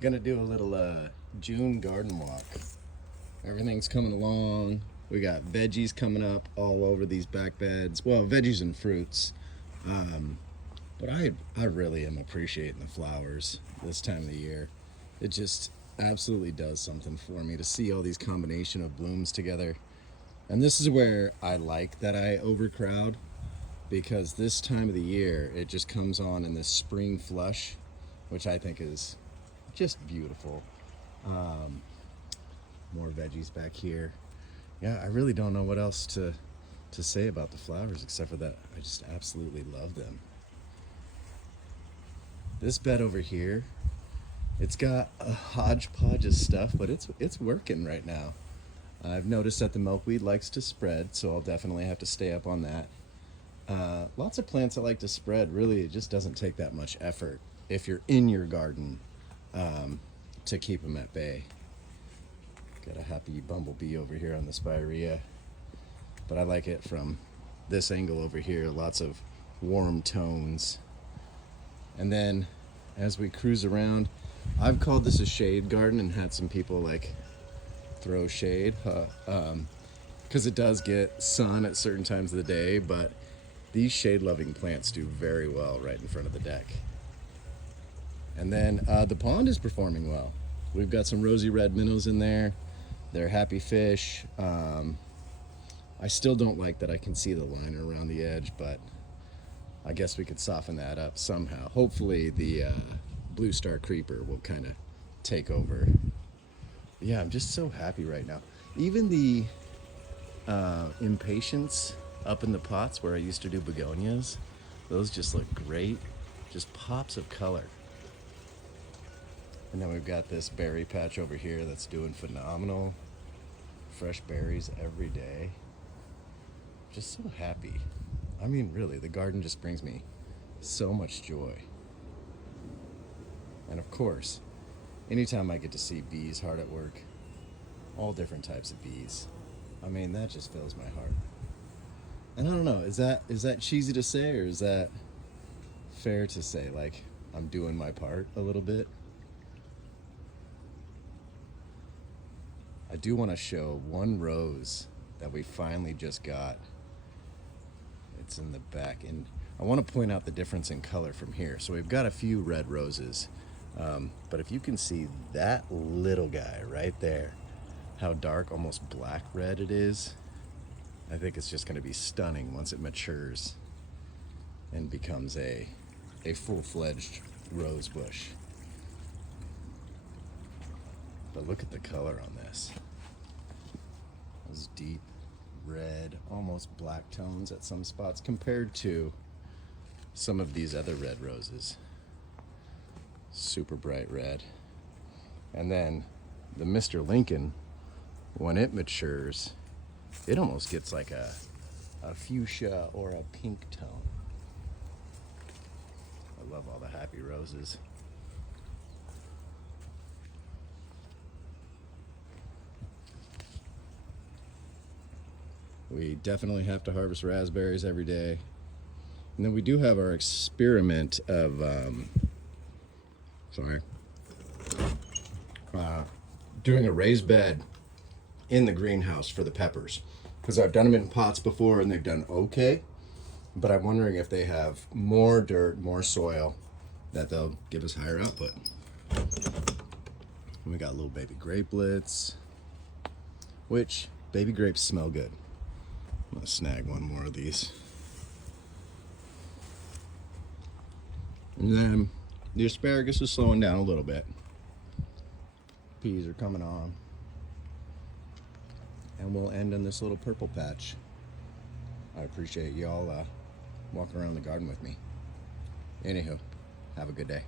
Gonna do a little June garden walk. Everything's coming along. We got veggies coming up all over these back beds. Well, veggies and fruits. But I really am appreciating the flowers this time of the year. It just absolutely does something for me to see all these combination of blooms together. And this is where I like that I overcrowd, because this time of the year it just comes on in this spring flush, which I think is just beautiful. More veggies back here. Yeah, I really don't know what else to say about the flowers except for that I just absolutely love them. This bed over here, it's got a hodgepodge of stuff, but it's working right now. I've noticed that the milkweed likes to spread, so I'll definitely have to stay up on that. Lots of plants that like to spread. Really, it just doesn't take that much effort if you're in your garden to keep them at bay. Got a happy bumblebee over here on the spirea, but I like it from this angle over here. Lots of warm tones. And then as we cruise around, I've called this a shade garden and had some people like throw shade because it does get sun at certain times of the day, but these shade loving plants do very well right in front of the deck. And then the pond is performing well. We've got some rosy red minnows in there. They're happy fish. I still don't like that I can see the liner around the edge, but I guess we could soften that up somehow. Hopefully the blue star creeper will kind of take over. Yeah, I'm just so happy right now. Even the impatiens up in the pots where I used to do begonias, those just look great. Just pops of color. And then we've got this berry patch over here that's doing phenomenal. Fresh berries every day. Just so happy. I mean, really, the garden just brings me so much joy. And of course, anytime I get to see bees hard at work, all different types of bees, I mean, that just fills my heart. And I don't know, is that cheesy to say, or is that fair to say? Like, I'm doing my part a little bit. I do want to show one rose that we finally just got. It's in the back, and I want to point out the difference in color from here. So we've got a few red roses, but if you can see that little guy right there, how dark, almost black red it is, I think it's just going to be stunning once it matures and becomes a full-fledged rose bush. But look at the color on this. Those deep red, almost black tones at some spots compared to some of these other red roses. Super bright red. And then the Mr. Lincoln, when it matures, it almost gets like a fuchsia or a pink tone. I love all the happy roses. We definitely have to harvest raspberries every day. And then we do have our experiment of, doing a raised bed in the greenhouse for the peppers. Because I've done them in pots before and they've done okay. But I'm wondering if they have more dirt, more soil, that they'll give us higher output. And we got little baby grapeletts, which baby grapes smell good. I'm gonna snag one more of these. And then the asparagus is slowing down a little bit. Peas are coming on. And we'll end in this little purple patch. I appreciate y'all walking around the garden with me. Anywho, have a good day.